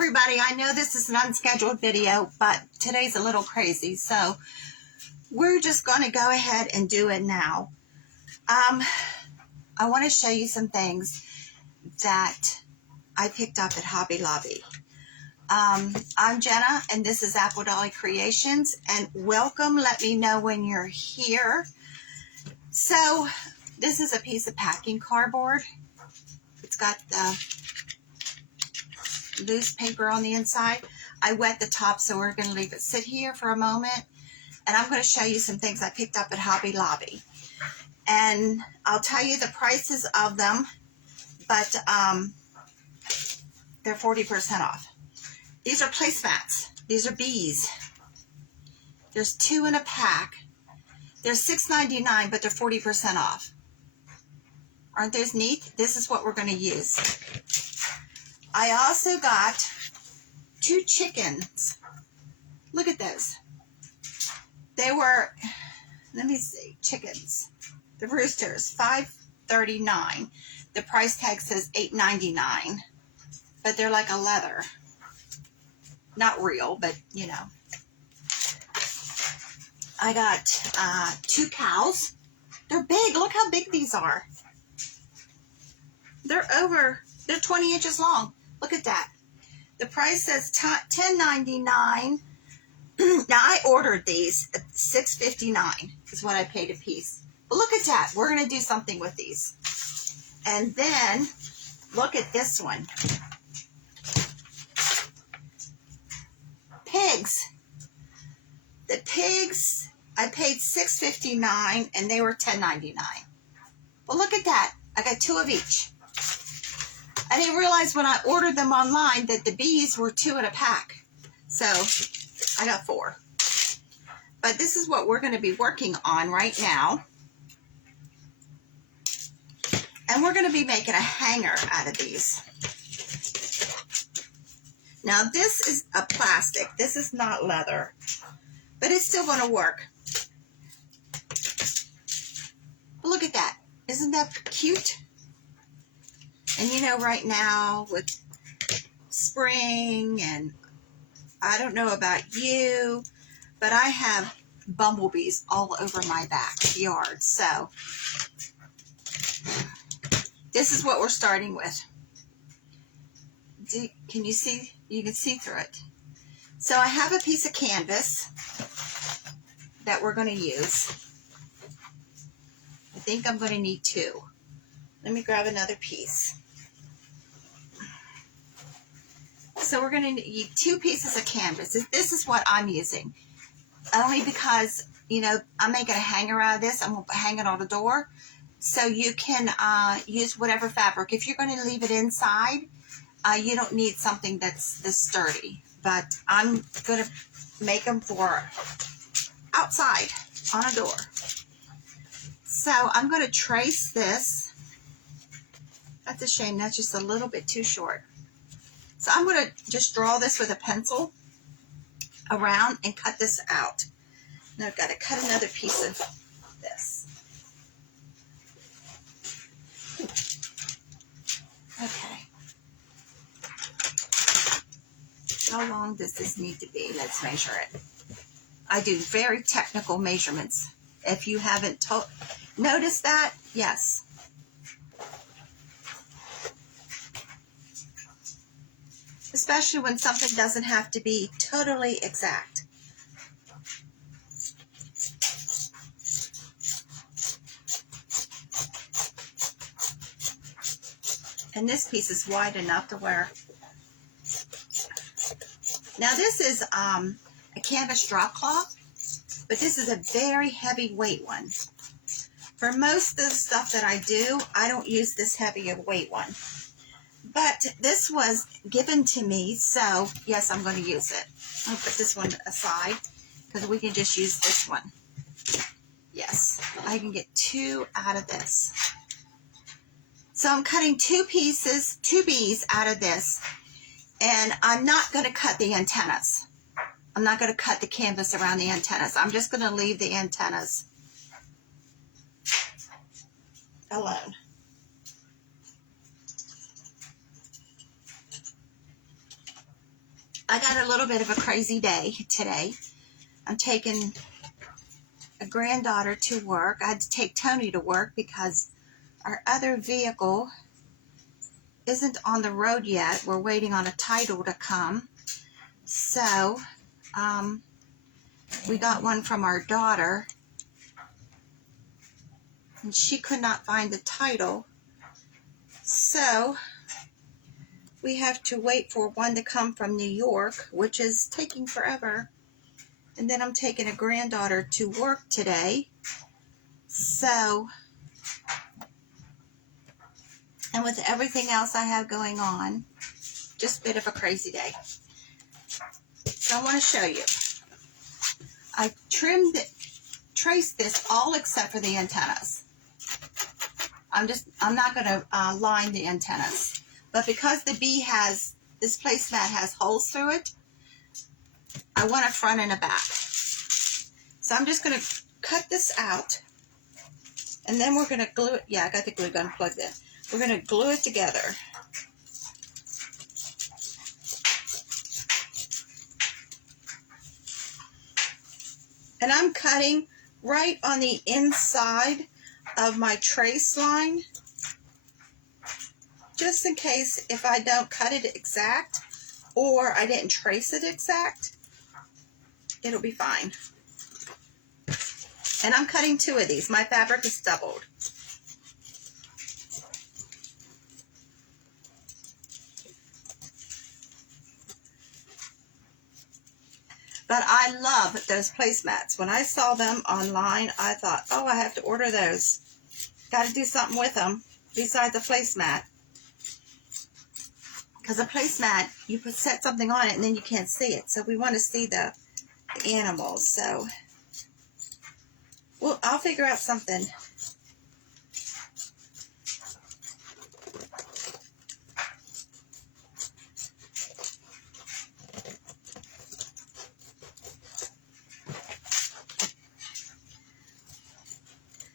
everybody. I know this is an unscheduled video, but today's a little crazy, so we're just going to go ahead and do it now. I want to show you some things that I picked up at Hobby Lobby. I'm Jenna, and this is Apple Dolly Creations, and welcome. Let me know when you're here. So, this is a piece of packing cardboard. It's got the loose paper on the inside. I wet the top, so we're going to leave it sit here for a moment. And I'm going to show you some things I picked up at Hobby Lobby. And I'll tell you the prices of them, but they're 40% off. These are placemats. These are bees. There's 2 in a pack. They're $6.99, but they're 40% off. Aren't those neat? This is what we're going to use. I also got 2 chickens. Look at those. They were, let me see, chickens. The roosters, $5.39. The price tag says $8.99. But they're like a leather. Not real, but you know. I got 2 cows. They're big. Look how big these are. They're 20 inches long. Look at that. The price says $10.99. Now, I ordered these at $6.59 is what I paid a piece. But look at that. We're going to do something with these. And then, look at this one. Pigs. The pigs, I paid $6.59 and they were $10.99. Well, look at that. I got 2 of each. I didn't realize when I ordered them online that the bees were 2 in a pack. So, I got 4. But this is what we're going to be working on right now. And we're going to be making a hanger out of these. Now, this is a plastic. This is not leather. But it's still going to work. But look at that. Isn't that cute? And you know, right now with spring, and I don't know about you, but I have bumblebees all over my backyard. So this is what we're starting with. Can you see? You can see through it. So I have a piece of canvas that we're going to use. I think I'm going to need 2. Let me grab another piece. So we're going to need 2 pieces of canvas. This is what I'm using. Only because, you know, I'm making a hanger out of this. I'm going to hang it on the door. So you can use whatever fabric. If you're going to leave it inside, you don't need something that's this sturdy. But I'm going to make them for outside on a door. So I'm going to trace this. That's a shame. That's just a little bit too short. So I'm going to just draw this with a pencil around and cut this out. Now I've got to cut another piece of this. Okay. How long does this need to be? Let's measure it. I do very technical measurements. If you haven't noticed that, yes. Especially when something doesn't have to be totally exact. And this piece is wide enough to where... Now this is a canvas drop cloth, but this is a very heavyweight one. For most of the stuff that I do, I don't use this heavy of weight one. But this was given to me, so yes, I'm going to use it. I'll put this one aside because we can just use this one. Yes, I can get 2 out of this. So I'm cutting 2 pieces, 2 bees out of this. And I'm not going to cut the antennas. I'm not going to cut the canvas around the antennas. I'm just going to leave the antennas alone. I got a little bit of a crazy day today. I'm taking a granddaughter to work. I had to take Tony to work because our other vehicle isn't on the road yet. We're waiting on a title to come. So, we got one from our daughter, and she could not find the title. So, we have to wait for one to come from New York, which is taking forever. And then I'm taking a granddaughter to work today. So, and with everything else I have going on, just a bit of a crazy day. So I want to show you. I traced this all except for the antennas. I'm not going to line the antennas. But because the bee has, this placemat has holes through it, I want a front and a back. So I'm just going to cut this out. And then we're going to glue it. Yeah, I got the glue gun plugged in. We're going to glue it together. And I'm cutting right on the inside of my trace line, just in case if I don't cut it exact or I didn't trace it exact, it'll be fine. And I'm cutting 2 of these. My fabric is doubled. But I love those placemats. When I saw them online, I thought, oh, I have to order those. Got to do something with them besides a placemat. Because a placemat, you set something on it and then you can't see it. So we want to see the animals. So, well, I'll figure out something.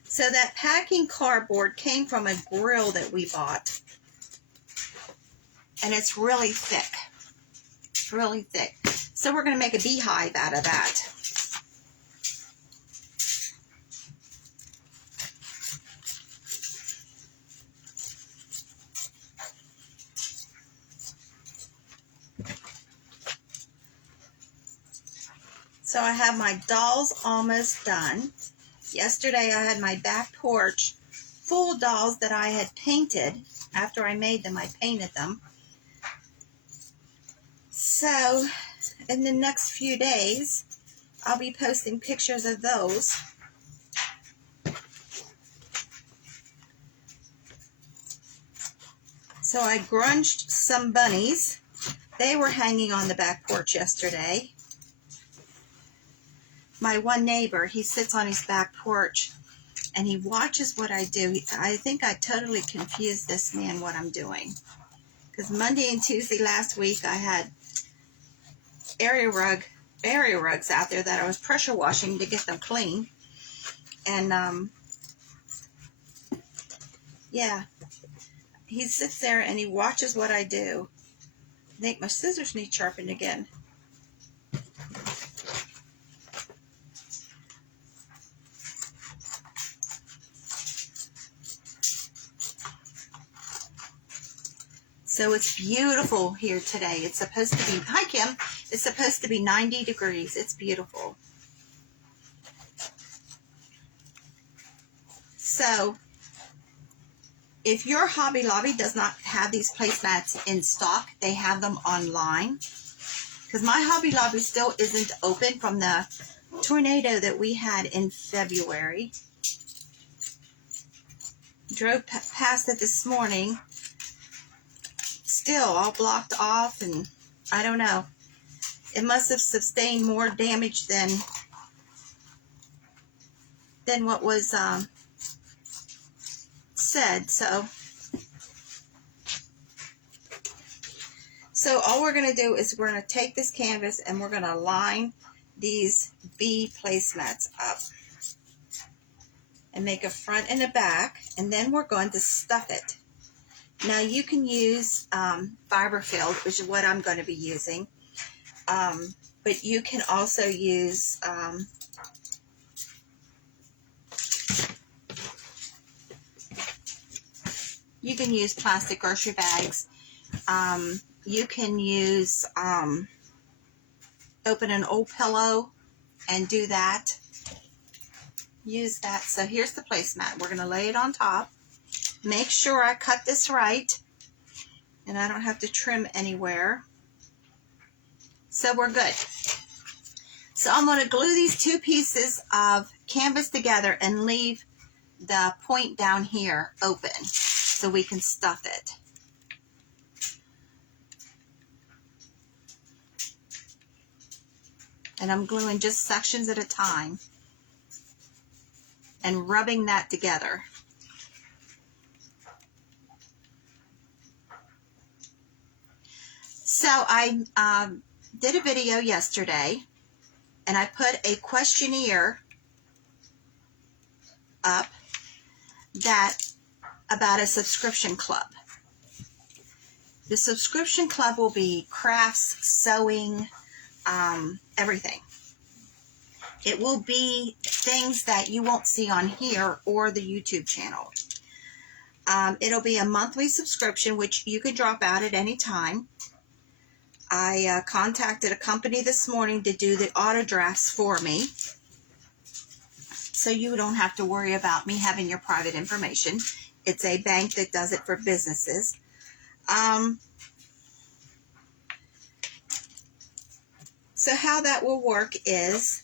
So that packing cardboard came from a grill that we bought. And it's really thick. It's really thick. So we're going to make a beehive out of that. So I have my dolls almost done. Yesterday I had my back porch full of dolls that I had painted. After I made them, I painted them. So in the next few days, I'll be posting pictures of those. So I grunged some bunnies. They were hanging on the back porch yesterday. My one neighbor, he sits on his back porch and he watches what I do. I think I totally confused this man what I'm doing. Because Monday and Tuesday last week I had area rugs out there that I was pressure washing to get them clean. And yeah, he sits there and he watches what I do. I think my scissors need sharpened again. So it's beautiful here today. It's supposed to be, hi Kim, it's supposed to be 90 degrees. It's beautiful. So if your Hobby Lobby does not have these placemats in stock, they have them online. Because my Hobby Lobby still isn't open from the tornado that we had in February. Drove past it this morning. Still all blocked off, and I don't know. It must have sustained more damage than what was said. So all we're going to do is we're going to take this canvas and we're going to line these bee placemats up and make a front and a back, and then we're going to stuff it. Now you can use fiber filled, which is what I'm going to be using. But you can also use plastic grocery bags. You can use open an old pillow and do that. Use that. So here's the placemat. We're going to lay it on top. Make sure I cut this right and I don't have to trim anywhere. So we're good. So I'm going to glue these two pieces of canvas together and leave the point down here open so we can stuff it. And I'm gluing just sections at a time and rubbing that together. So I did a video yesterday and I put a questionnaire up about a subscription club. The subscription club will be crafts, sewing, everything. It will be things that you won't see on here or the YouTube channel. It'll be a monthly subscription, which you can drop out at any time. I contacted a company this morning to do the auto drafts for me, so you don't have to worry about me having your private information. It's a bank that does it for businesses. So how that will work is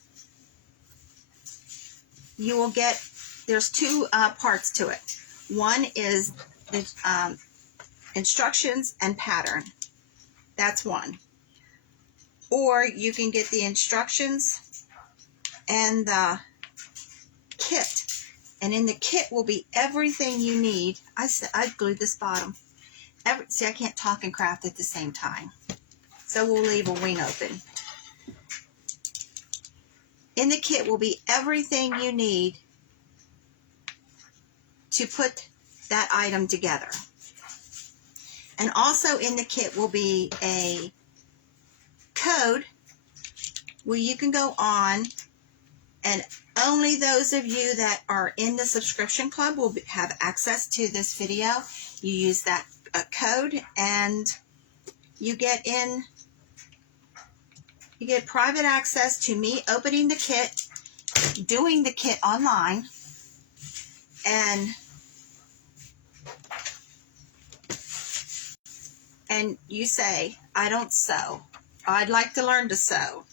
you will get, there's two parts to it. One is the instructions and pattern. That's one. Or you can get the instructions and the kit. And in the kit will be everything you need. I glued this bottom. See, I can't talk and craft at the same time. So we'll leave a wing open. In the kit will be everything you need to put that item together. And also in the kit will be a code where you can go on, and only those of you that are in the subscription club will have access to this video. You use that code and you get private access to me opening the kit, doing the kit online, and you say, I don't sew. I'd like to learn to sew.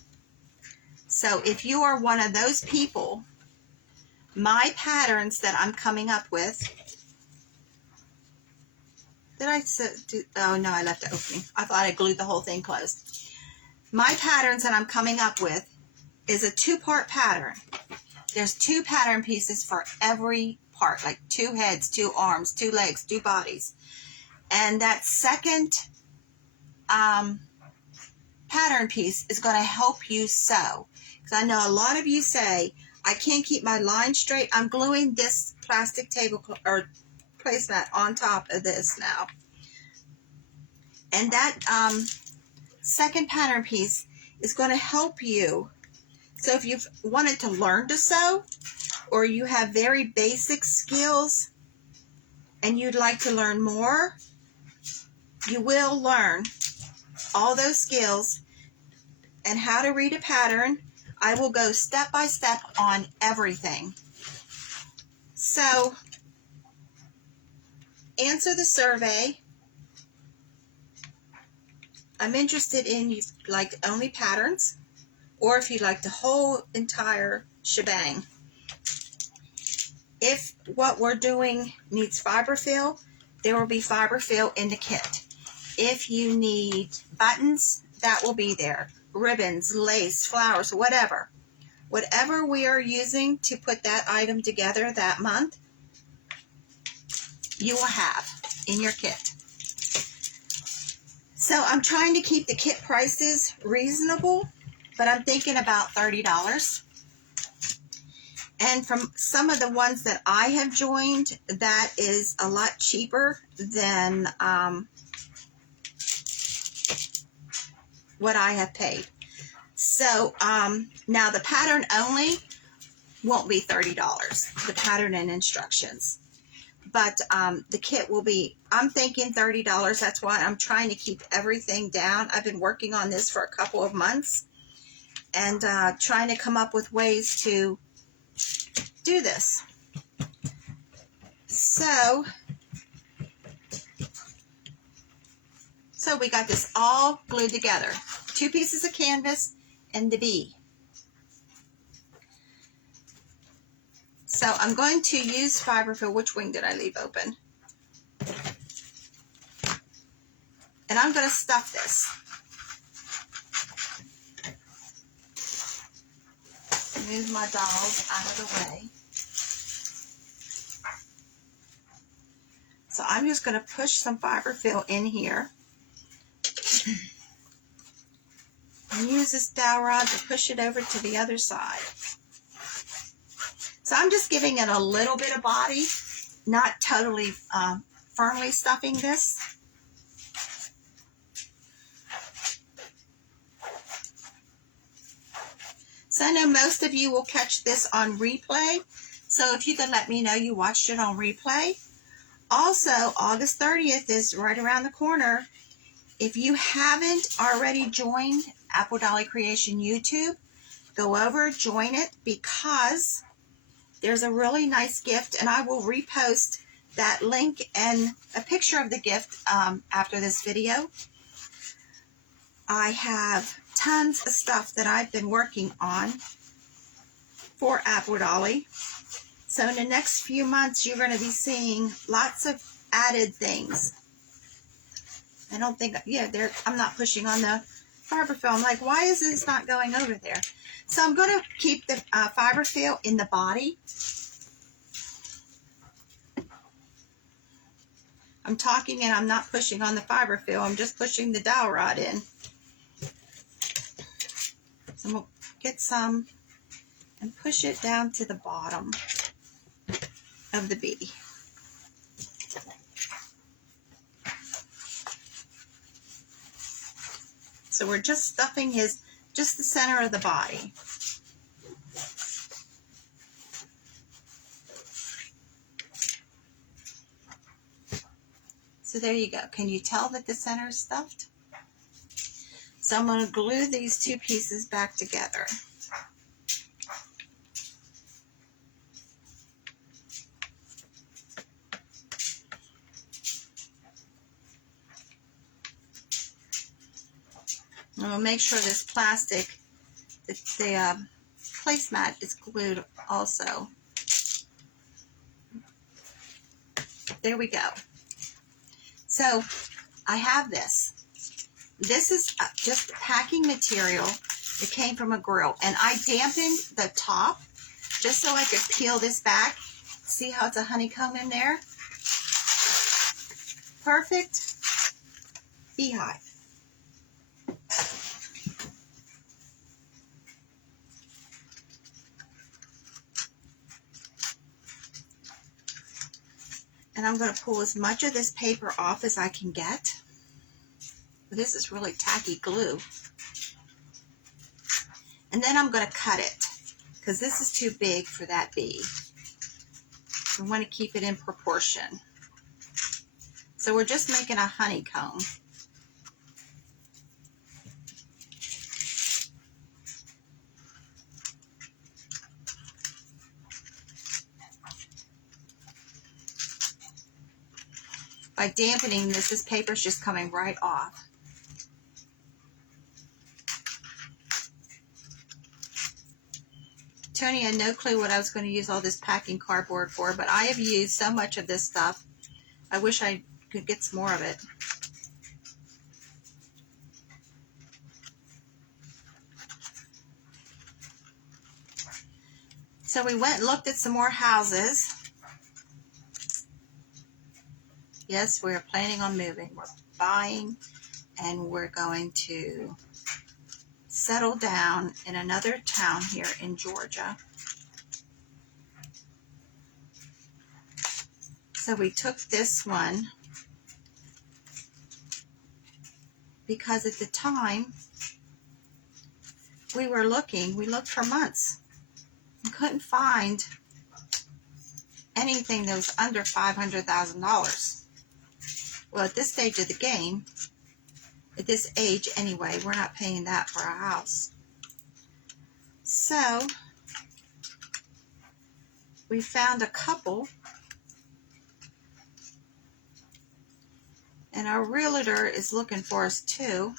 So if you are one of those people, my patterns that I'm coming up with, oh no, I left it opening. I thought I glued the whole thing closed. My patterns that I'm coming up with is a 2-part pattern. There's 2 pattern pieces for every part, like 2 heads, 2 arms, 2 legs, 2 bodies. And that second pattern piece is going to help you sew. Because I know a lot of you say, I can't keep my line straight. I'm gluing this plastic tablecloth or placemat on top of this now. And that second pattern piece is going to help you. So if you've wanted to learn to sew, or you have very basic skills and you'd like to learn more, you will learn all those skills and how to read a pattern. I will go step by step on everything. So answer the survey. I'm interested in you like only patterns, or if you'd like the whole entire shebang. If what we're doing needs fiber fill, there will be fiber fill in the kit. If you need buttons, that will be there. Ribbons, lace, flowers, whatever. Whatever we are using to put that item together that month, you will have in your kit. So I'm trying to keep the kit prices reasonable, but I'm thinking about $30. And from some of the ones that I have joined, that is a lot cheaper than what I have paid. So now the pattern only won't be $30, the pattern and instructions. But the kit will be, I'm thinking $30. That's why I'm trying to keep everything down. I've been working on this for a couple of months and trying to come up with ways to do this. So we got this all glued together. 2 pieces of canvas and the bee. So I'm going to use fiberfill. Which wing did I leave open? And I'm going to stuff this. Move my dolls out of the way. So I'm just going to push some fiberfill in here. And use this dowel rod to push it over to the other side. So I'm just giving it a little bit of body, not totally firmly stuffing this. So I know most of you will catch this on replay. So if you could let me know you watched it on replay. Also, August 30th is right around the corner. If you haven't already joined Apple Dolly Creation YouTube, go over, join it, because there's a really nice gift, and I will repost that link and a picture of the gift after this video. I have tons of stuff that I've been working on for Apple Dolly. So in the next few months, you're going to be seeing lots of added things. I don't think, I'm not pushing on the fiberfill. I'm like, why is this not going over there? So I'm going to keep the fiberfill in the body. I'm talking and I'm not pushing on the fiberfill. I'm just pushing the dowel rod in. So we'll get some and push it down to the bottom of the bee. So we're just stuffing just the center of the body. So there you go. Can you tell that the center is stuffed? So I'm going to glue these 2 pieces back together. I'm going to make sure this plastic, the placemat is glued also. There we go. So I have this. This is just packing material that came from a grill. And I dampened the top just so I could peel this back. See how it's a honeycomb in there? Perfect beehive. And I'm going to pull as much of this paper off as I can get. This is really tacky glue. And then I'm going to cut it, because this is too big for that bee. We want to keep it in proportion. So we're just making a honeycomb. By dampening this paper's just coming right off. Tony had no clue what I was going to use all this packing cardboard for, but I have used so much of this stuff. I wish I could get some more of it. So we went and looked at some more houses. Yes, we're planning on moving. We're buying, and we're going to settle down in another town here in Georgia. So we took this one because at the time we looked for months and couldn't find anything that was under $500,000. Well, at this stage of the game, at this age anyway, we're not paying that for our house. So we found a couple, and our realtor is looking for us too,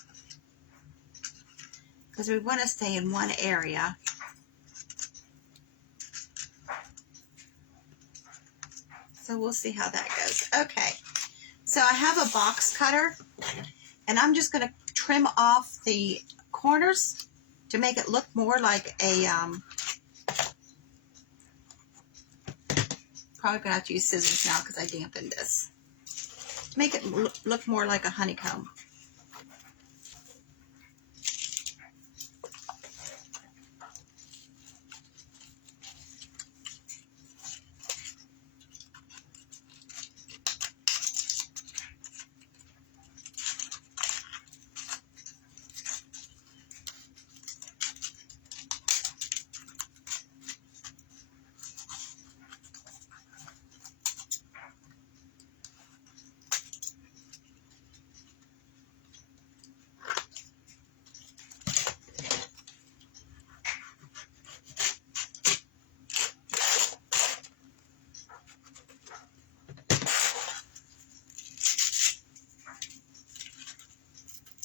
because we want to stay in one area. So we'll see how that goes. Okay, so I have a box cutter, and I'm just going to trim off the corners to make it look more like a, probably going to have to use scissors now because I dampened this. Make it look more like a honeycomb.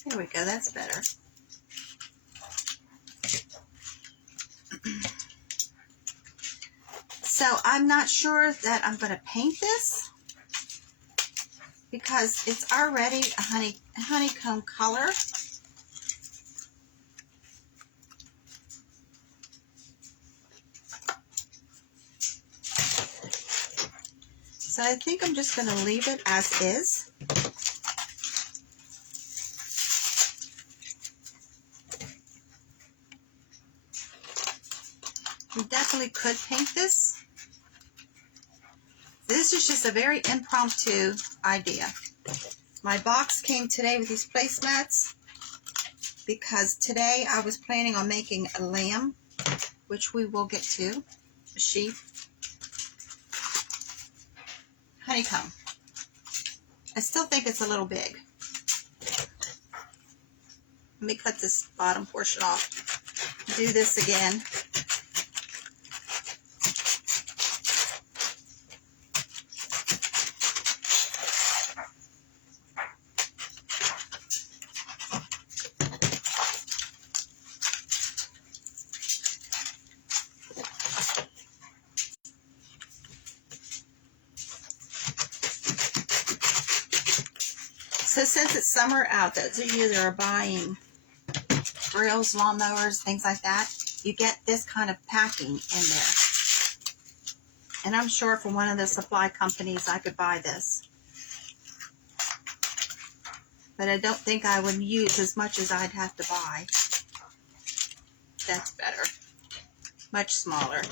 There we go, that's better. So I'm not sure that I'm going to paint this because it's already a honeycomb color. So I think I'm just going to leave it as is. We definitely could paint this. This is just a very impromptu idea. My box came today with these placemats because today I was planning on making a lamb, which we will get to, a sheep. Honeycomb. I still think it's a little big. Let me cut this bottom portion off. Do this again. So since it's summer out, those of you that are buying grills, lawnmowers, things like that, you get this kind of packing in there. And I'm sure from one of the supply companies I could buy this. But I don't think I would use as much as I'd have to buy. That's better. Much smaller.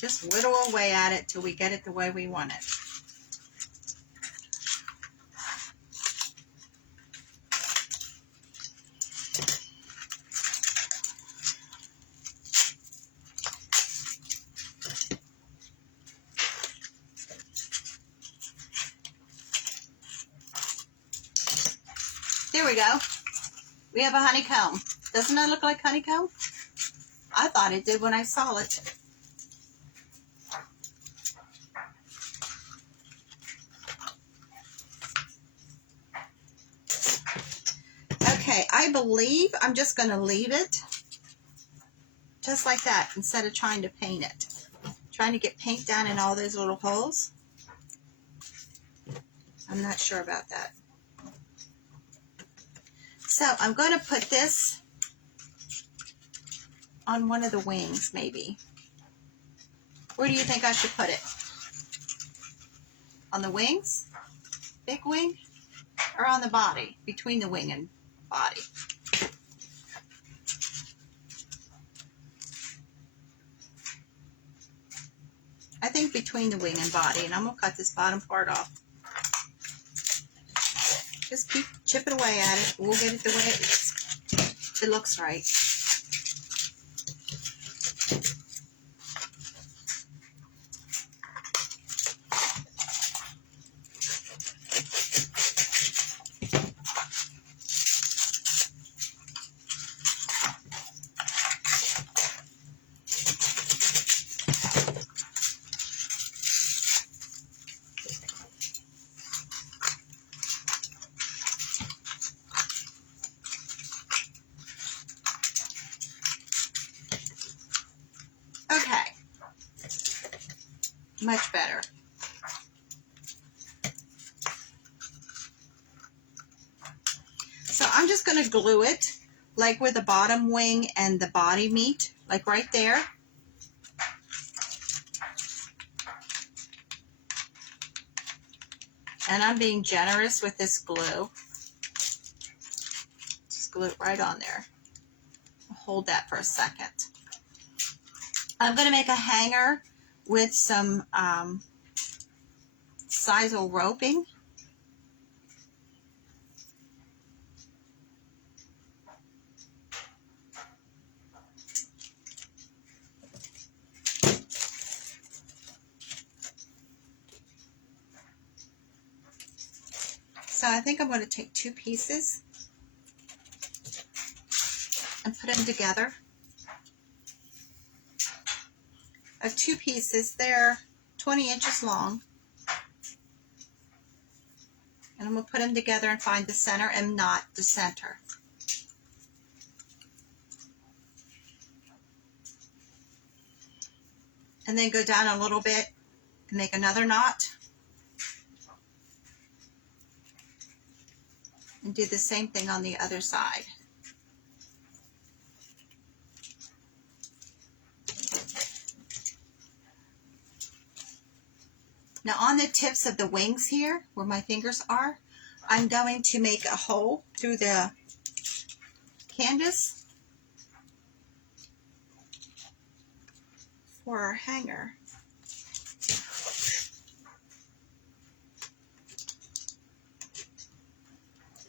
Just whittle away at it till we get it the way we want it. There we go. We have a honeycomb. Doesn't that look like honeycomb? I thought it did when I saw it. Okay, I believe I'm just going to leave it just like that instead of trying to paint it. Trying to get paint down in all those little holes. I'm not sure about that. So I'm going to put this on one of the wings, maybe. Where do you think I should put it? On the wings? Big wing? Or on the body? Between the wing and body. I think between the wing and body, and I'm going to cut this bottom part off. Just keep chipping away at it. We'll get it the way it looks right. Okay, much better. So I'm just going to glue it like where the bottom wing and the body meet, like right there. And I'm being generous with this glue. Just glue it right on there. Hold that for a second. I'm going to make a hanger with some sisal roping. So I think I'm going to take 2 pieces and put them together. I have 2 pieces. They're 20 inches long. And I'm going to put them together and find the center and not the center. And then go down a little bit and make another knot. And do the same thing on the other side. Now on the tips of the wings here, where my fingers are, I'm going to make a hole through the canvas for our hanger.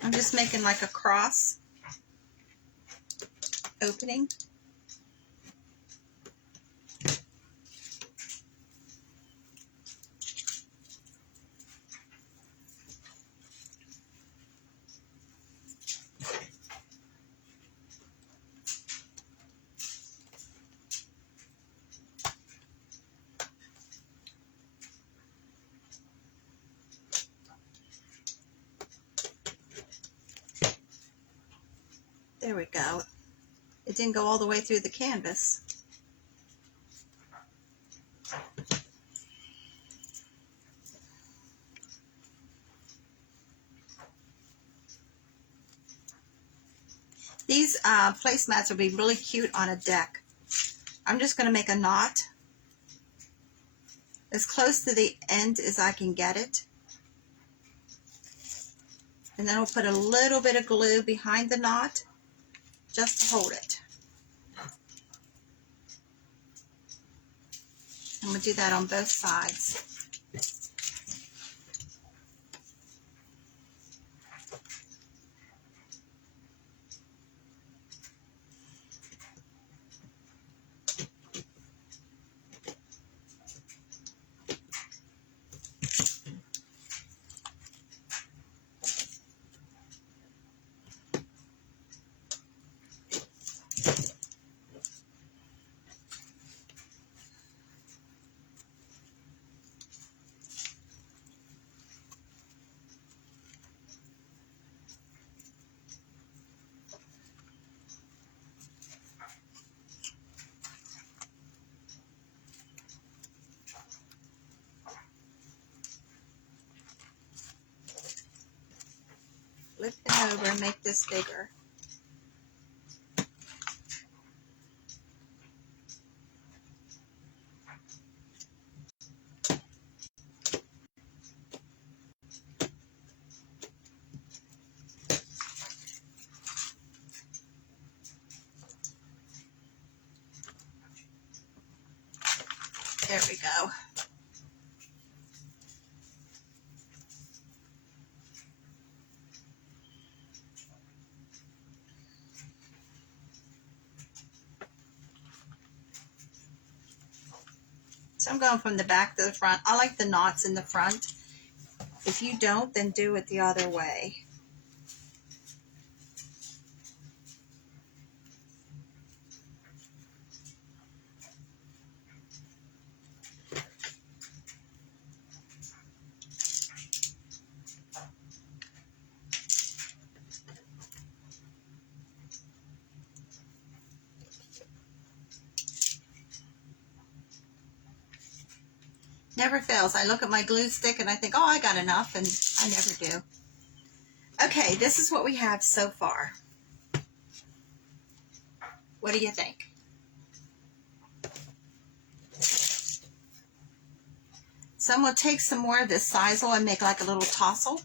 I'm just making like a cross opening. There we go. It didn't go all the way through the canvas. These placemats will be really cute on a deck. I'm just going to make a knot as close to the end as I can get it. And then I'll put a little bit of glue behind the knot just to hold it. I'm going to do that on both sides. Flip it over and make this bigger. There we go. So I'm going from the back to the front. I like the knots in the front. If you don't, then do it the other way. Never fails. I look at my glue stick and I think, oh, I got enough, and I never do. Okay, this is what we have so far. What do you think? So I'm going to take some more of this sisal and make like a little tassel.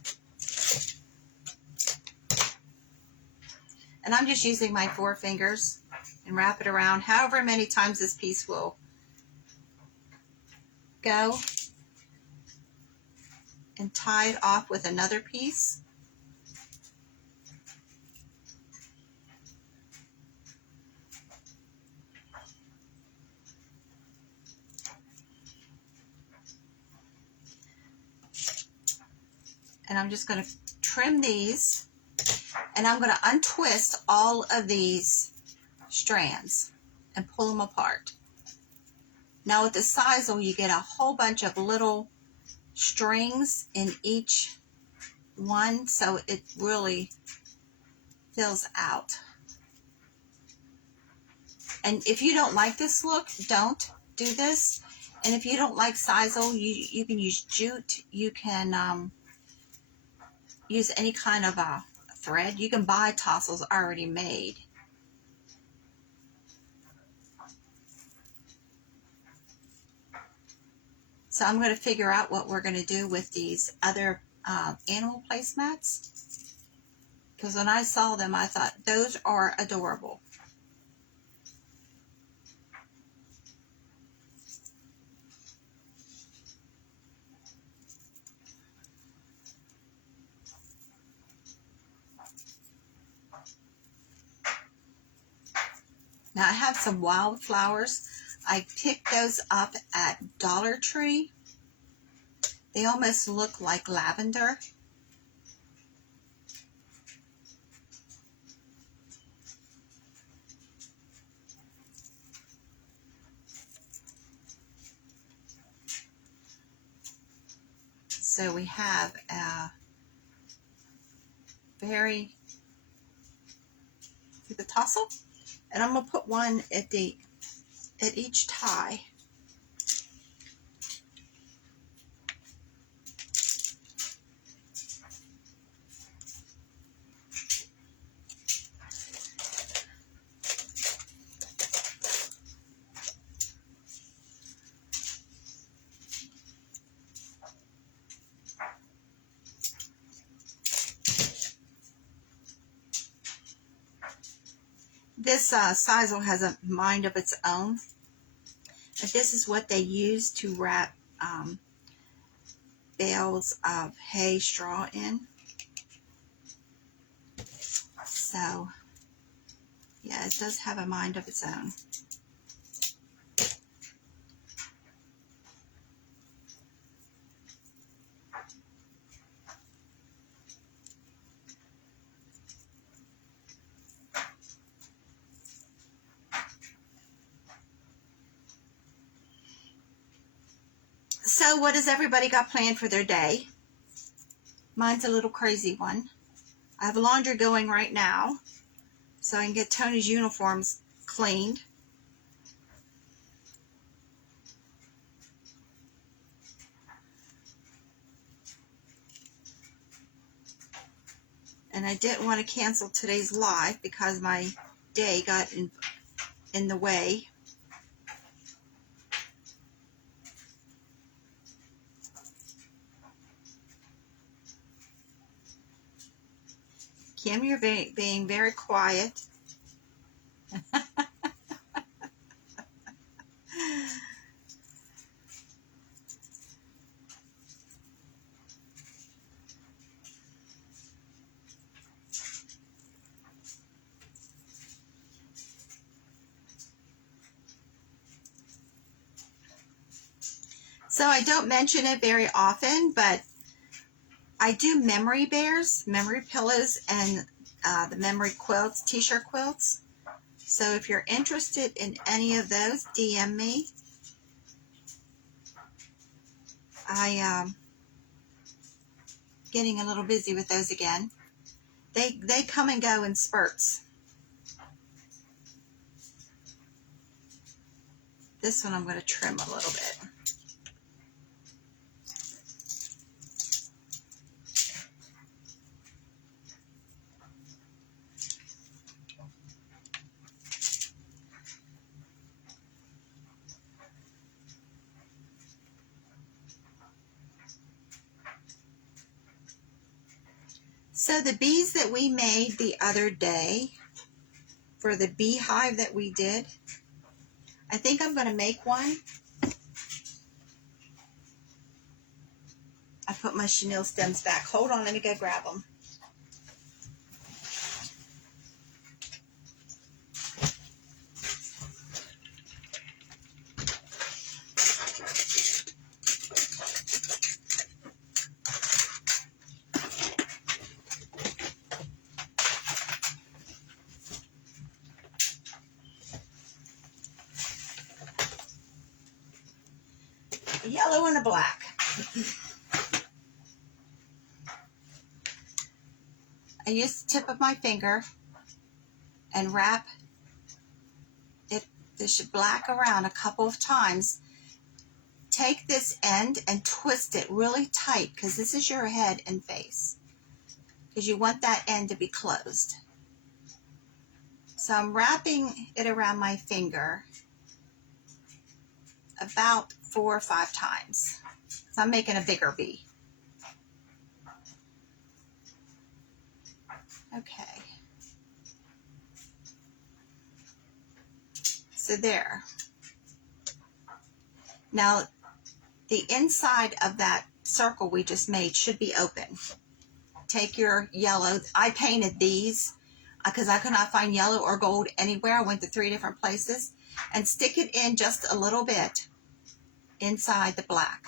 And I'm just using my 4 fingers and wrap it around however many times this piece will go, and tie it off with another piece. And I'm just going to trim these, and I'm going to untwist all of these strands and pull them apart. Now with the sisal, you get a whole bunch of little strings in each one, so it really fills out. And if you don't like this look, don't do this. And if you don't like sisal, you can use jute. You can use any kind of a thread. You can buy tassels already made. So I'm going to figure out what we're going to do with these other animal placemats. Because when I saw them, I thought, those are adorable. Now I have some wildflowers. I picked those up at Dollar Tree. They almost look like lavender. So we have a see the tassel? And I'm going to put one at each tie. This sisal has a mind of its own. But this is what they use to wrap bales of hay straw in. So, yeah, it does have a mind of its own. So what has everybody got planned for their day? Mine's a little crazy one. I have laundry going right now, so I can get Tony's uniforms cleaned. And I didn't want to cancel today's live because my day got in the way. Kim, you're being very quiet. So I don't mention it very often, but I do memory bears, memory pillows, and the memory quilts, t-shirt quilts. So if you're interested in any of those, DM me. I getting a little busy with those again. They come and go in spurts. This one I'm going to trim a little bit. So the bees that we made the other day for the beehive that we did, I think I'm going to make one. I put my chenille stems back. Hold on, let me go grab them. A yellow and a black. I use the tip of my finger and wrap this black around a couple of times. Take this end and twist it really tight, because this is your head and face, because you want that end to be closed. So I'm wrapping it around my finger about 4 or 5 times. So I'm making a bigger bee. Okay. So there. Now, the inside of that circle we just made should be open. Take your yellow. I painted these because I could not find yellow or gold anywhere. I went to 3 different places. And stick it in just a little bit inside the black.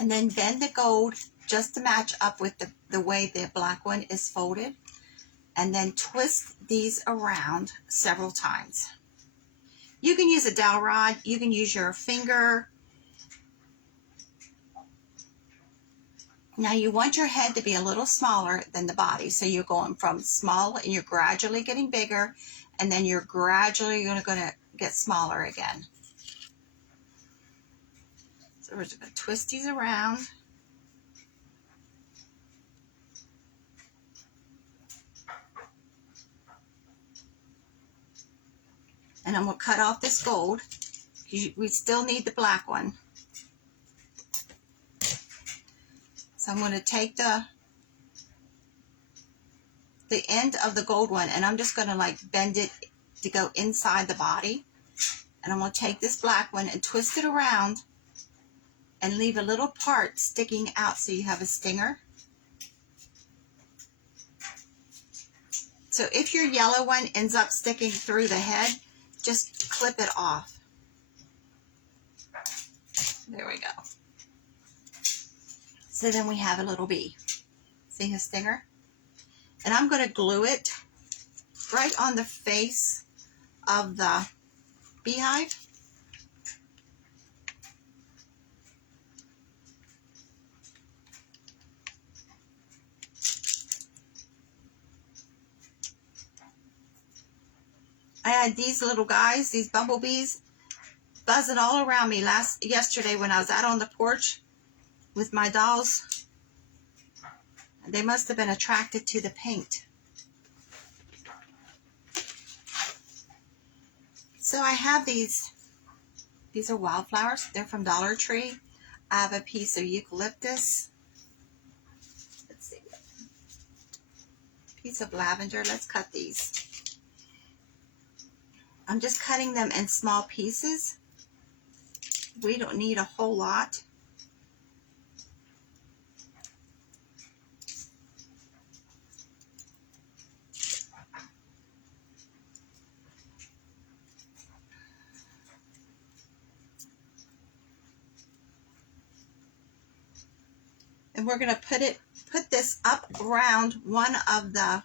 And then bend the gold just to match up with the way the black one is folded. And then twist these around several times. You can use a dowel rod. You can use your finger. Now you want your head to be a little smaller than the body. So you're going from small and you're gradually getting bigger. And then you're gradually going to get smaller again. So we're just going to twist these around. And I'm going to cut off this gold. We still need the black one. So I'm going to take the end of the gold one, and I'm just going to like bend it to go inside the body. And I'm going to take this black one and twist it around and leave a little part sticking out so you have a stinger. So if your yellow one ends up sticking through the head, just clip it off. There we go. So then we have a little bee. See his stinger? And I'm going to glue it right on the face of the beehive. I had these little guys, these bumblebees, buzzing all around me yesterday when I was out on the porch with my dolls. They must have been attracted to the paint. So I have these are wildflowers. They're from Dollar Tree. I have a piece of eucalyptus. Let's see. Piece of lavender. Let's cut these. I'm just cutting them in small pieces. We don't need a whole lot. And we're going to put this up around one of the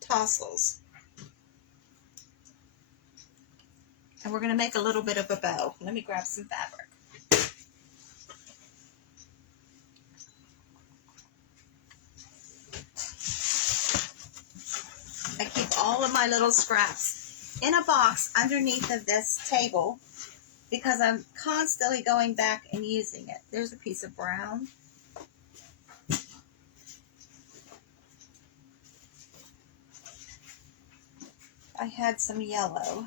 tassels. And we're going to make a little bit of a bow. Let me grab some fabric. I keep all of my little scraps in a box underneath of this table because I'm constantly going back and using it. There's a piece of brown. I had some yellow.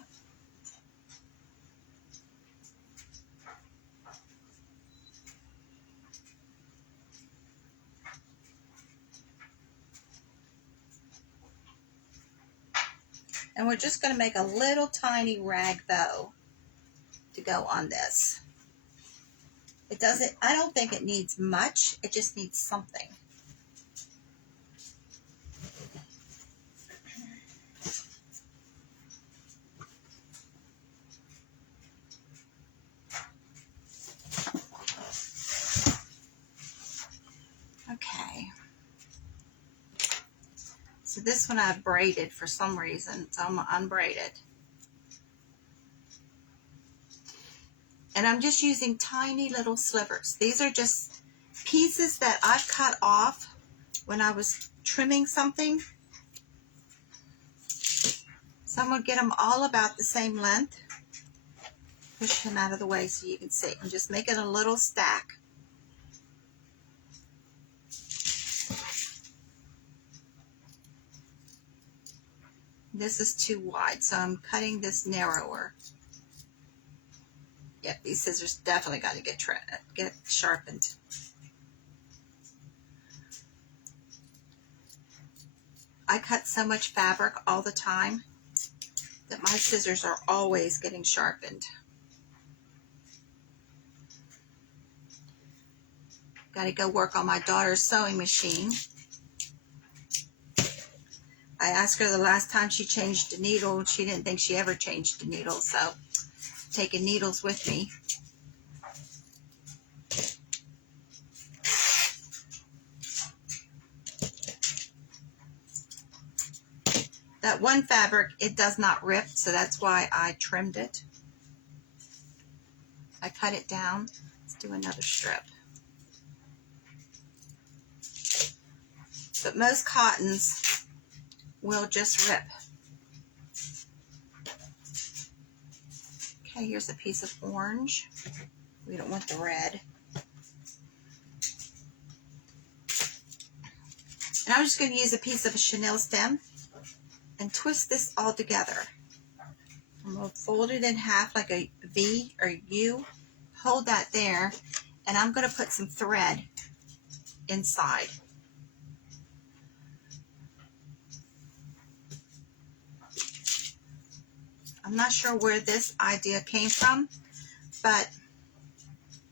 And we're just going to make a little tiny rag bow to go on this. It doesn't, I don't think it needs much. It just needs something. Okay. So this one I've braided for some reason, so I'm unbraided. And I'm just using tiny little slivers. These are just pieces that I've cut off when I was trimming something. So I'm going to get them all about the same length. Push them out of the way so you can see. I'm just making a little stack. This is too wide, so I'm cutting this narrower. Yep, these scissors definitely got to get sharpened. I cut so much fabric all the time that my scissors are always getting sharpened. Got to go work on my daughter's sewing machine. I asked her the last time she changed a needle, and she didn't think she ever changed a needle, so taking needles with me. That one fabric, it does not rip, so that's why I trimmed it. I cut it down. Let's do another strip. But most cottons will just rip. Okay, here's a piece of orange. We don't want the red. And I'm just going to use a piece of a chenille stem and twist this all together. I'm going to fold it in half like a V or U. Hold that there, and I'm going to put some thread inside. I'm not sure where this idea came from, but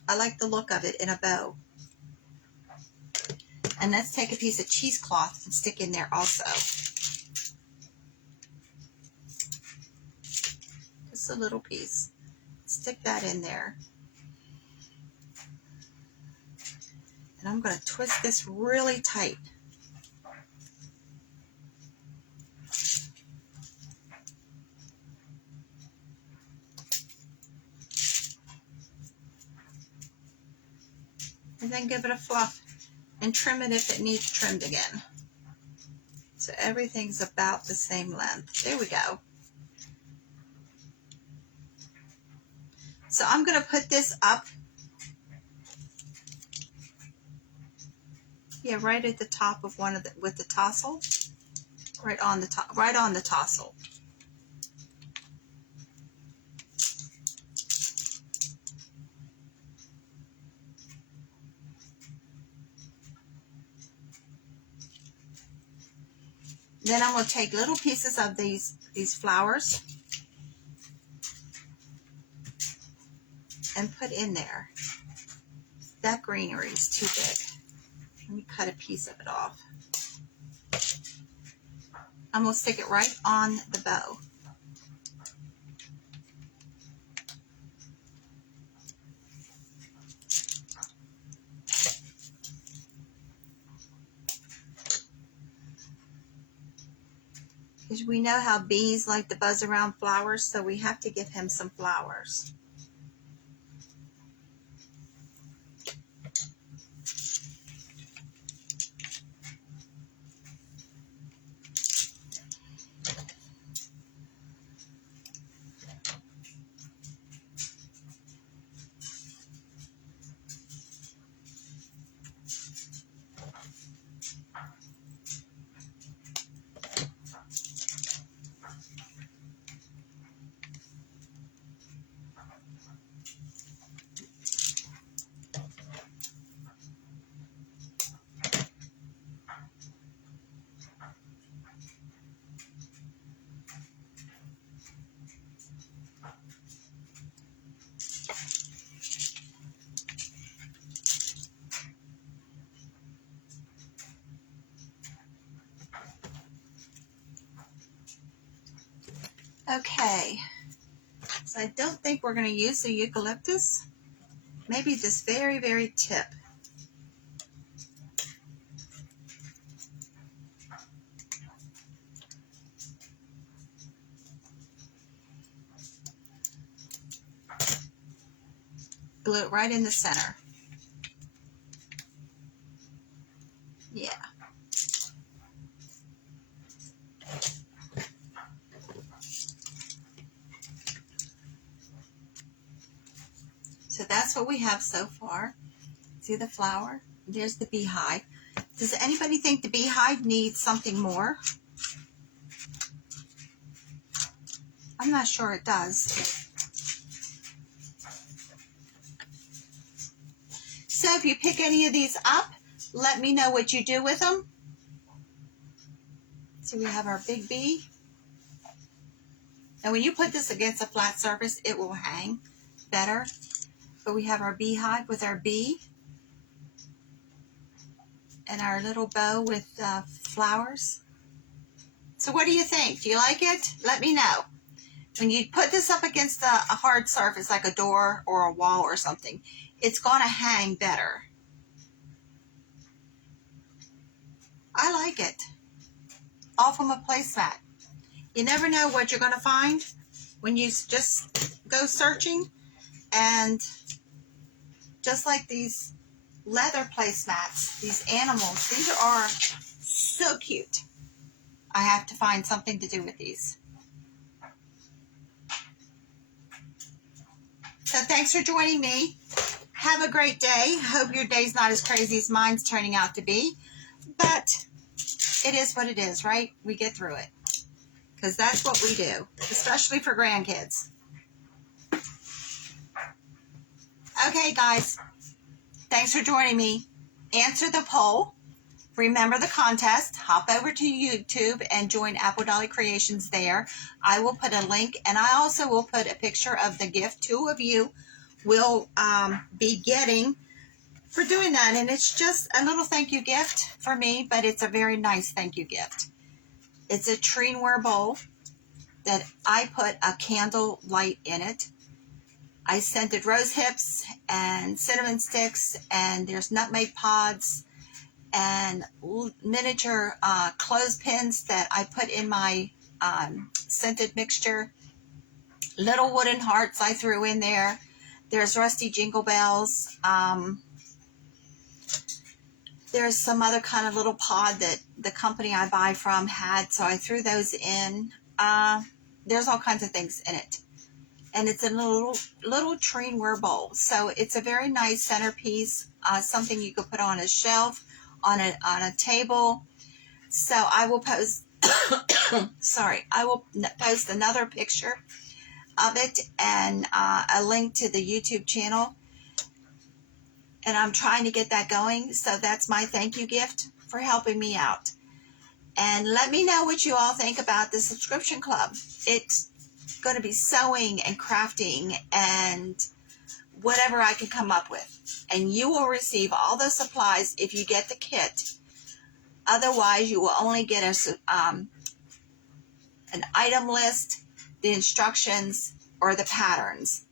I like the look of it in a bow. And let's take a piece of cheesecloth and stick in there also. Just a little piece. Stick that in there. And I'm going to twist this really tight. And then give it a fluff and trim it if it needs trimmed again. So everything's about the same length. There we go. So I'm going to put this up. Yeah, right at the top of one of the, with the tassel. Right on the top, right on the tassel. Then I'm going to take little pieces of these flowers and put in there. That greenery is too big. Let me cut a piece of it off. I'm going to stick it right on the bow. Because we know how bees like to buzz around flowers, so we have to give him some flowers. Okay, so I don't think we're going to use the eucalyptus. Maybe this very, very tip. Glue it right in the center. Yeah. So that's what we have so far. See the flower? There's the beehive. Does anybody think the beehive needs something more? I'm not sure it does. So if you pick any of these up, let me know what you do with them. So we have our big bee. And when you put this against a flat surface, it will hang better. But we have our beehive with our bee. And our little bow with flowers. So what do you think? Do you like it? Let me know. When you put this up against a hard surface like a door or a wall or something, it's going to hang better. I like it. All from a placemat. You never know what you're going to find when you just go searching. And just like these leather placemats, these animals, these are so cute. I have to find something to do with these. So thanks for joining me. Have a great day. Hope your day's not as crazy as mine's turning out to be. But it is what it is, right? We get through it. Because that's what we do, especially for grandkids. Okay, guys. Thanks for joining me. Answer the poll. Remember the contest. Hop over to YouTube and join Apple Dolly Creations there. I will put a link, and I also will put a picture of the gift 2 of you will be getting for doing that. And it's just a little thank you gift for me, but it's a very nice thank you gift. It's a treenware bowl that I put a candle light in it. I scented rose hips and cinnamon sticks, and there's nutmeg pods and miniature clothespins that I put in my scented mixture. Little wooden hearts I threw in there. There's rusty jingle bells. There's some other kind of little pod that the company I buy from had, so I threw those in. There's all kinds of things in it. And it's in a little treenware bowl. So it's a very nice centerpiece, something you could put on a shelf, on a table. So I will post, I will post another picture of it and a link to the YouTube channel. And I'm trying to get that going. So that's my thank you gift for helping me out. And let me know what you all think about the subscription club. It's going to be sewing and crafting and whatever I can come up with. And you will receive all the supplies if you get the kit. Otherwise, you will only get an item list, the instructions, or the patterns.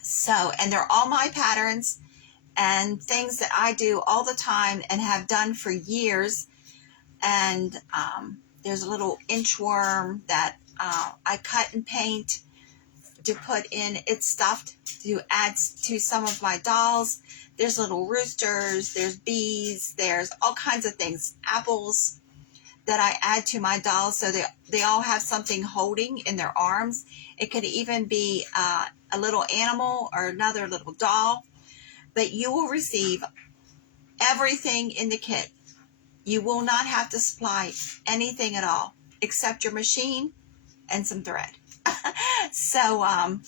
So, and they're all my patterns and things that I do all the time and have done for years. And There's a little inchworm that I cut and paint to put in. It's stuffed to add to some of my dolls. There's little roosters, there's bees, there's all kinds of things, apples that I add to my dolls so they all have something holding in their arms. It could even be a little animal or another little doll, but you will receive everything in the kit. You will not have to supply anything at all except your machine and some thread. So, and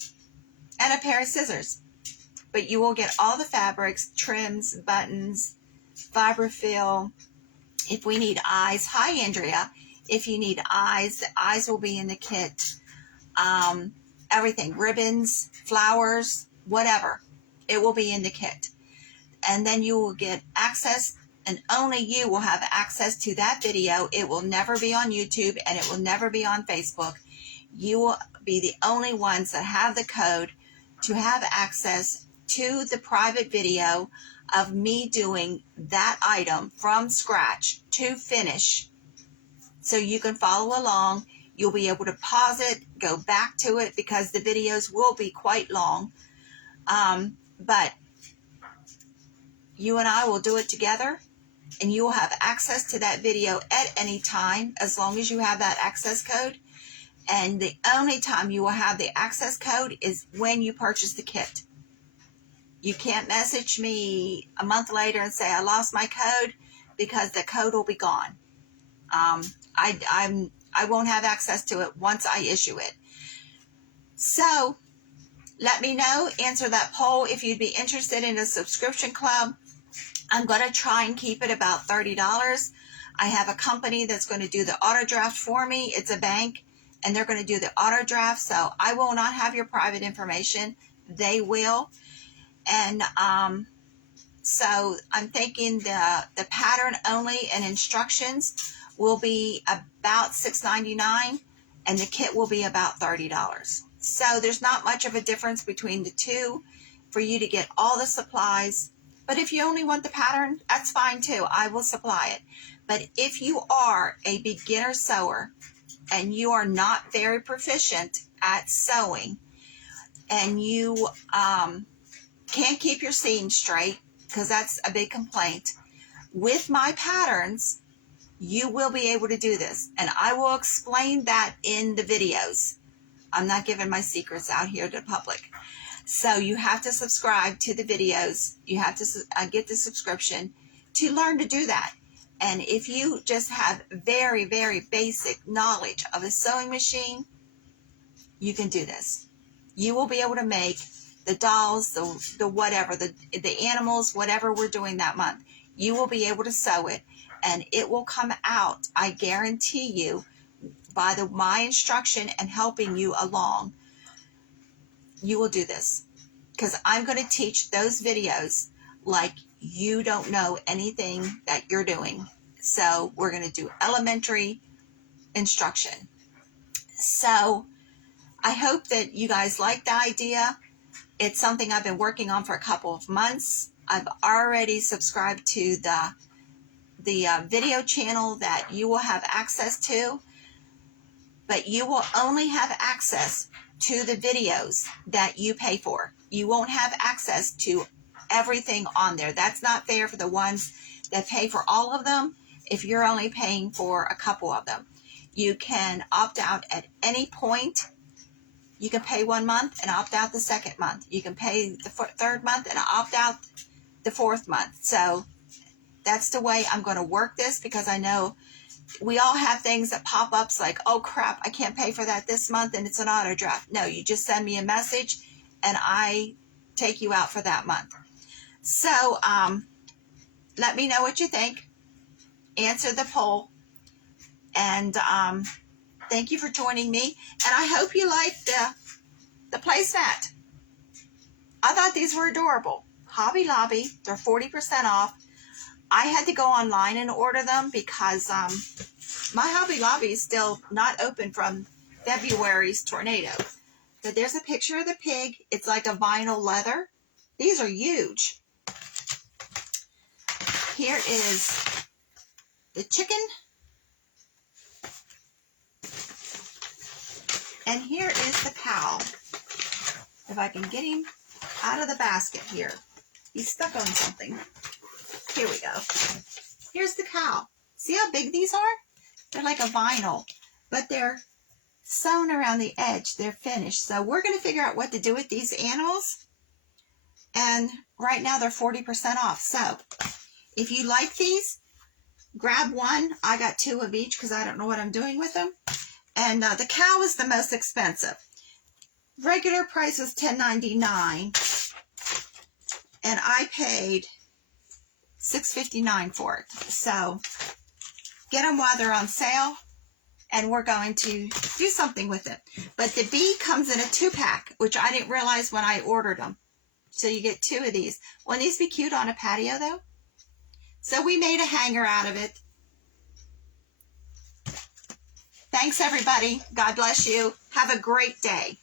a pair of scissors. But you will get all the fabrics, trims, buttons, fiberfill. If we need eyes, hi Andrea. If you need eyes, the eyes will be in the kit. Everything, ribbons, flowers, whatever. It will be in the kit. And then you will get access, and only you will have access to that video. It will never be on YouTube, and it will never be on Facebook. You will be the only ones that have the code to have access to the private video of me doing that item from scratch to finish. So you can follow along. You'll be able to pause it, go back to it, because the videos will be quite long. But you and I will do it together, and you will have access to that video at any time as long as you have that access code. And the only time you will have the access code is when you purchase the kit. You can't message me a month later and say, I lost my code, because the code will be gone. I won't have access to it once I issue it. So let me know, answer that poll if you'd be interested in a subscription club. I'm going to try and keep it about $30. I have a company that's going to do the auto draft for me. It's a bank, and they're going to do the auto draft. So I will not have your private information. They will. And so I'm thinking the pattern only and instructions will be about $6.99, and the kit will be about $30. So there's not much of a difference between the two for you to get all the supplies. But if you only want the pattern, that's fine too. I will supply it. But if you are a beginner sewer and you are not very proficient at sewing, and you can't keep your seam straight, because that's a big complaint, with my patterns, you will be able to do this. And I will explain that in the videos. I'm not giving my secrets out here to the public. So you have to subscribe to the videos. You have to get the subscription to learn to do that. And if you just have very, very basic knowledge of a sewing machine, you can do this. You will be able to make the dolls, the whatever, the animals, whatever we're doing that month. You will be able to sew it, and it will come out, I guarantee you, by my instruction and helping you along. You will do this, because I'm going to teach those videos like you don't know anything that you're doing. So we're going to do elementary instruction. So I hope that you guys like the idea. It's something I've been working on for a couple of months. I've already subscribed to the video channel that you will have access to, but you will only have access to the videos that you pay for. You won't have access to everything on there. That's not fair for the ones that pay for all of them if you're only paying for a couple of them. You can opt out at any point. You can pay 1 month and opt out the second month. You can pay the third month and opt out the fourth month. So that's the way I'm going to work this, because I know we all have things that pop up like, oh crap, I can't pay for that this month and it's an auto draft. No, you just send me a message and I take you out for that month. So let me know what you think. Answer the poll. And thank you for joining me. And I hope you liked the placemat. I thought these were adorable. Hobby Lobby, they're 40% off. I had to go online and order them because my Hobby Lobby is still not open from February's tornado. So there's a picture of the pig. It's like a vinyl leather. These are huge. Here is the chicken. And here is the cow. If I can get him out of the basket here. He's stuck on something. Here we go. Here's the cow. See how big these are? They're like a vinyl, but they're sewn around the edge. They're finished. So we're going to figure out what to do with these animals. And right now they're 40% off. So if you like these, grab one. I got 2 of each because I don't know what I'm doing with them. And the cow is the most expensive. Regular price was $10.99. And I paid $6.59 for it. So get them while they're on sale. And we're going to do something with it. But the bee comes in a 2-pack, which I didn't realize when I ordered them. So you get 2 of these. Wouldn't these be cute on a patio, though? So we made a hanger out of it. Thanks, everybody. God bless you. Have a great day.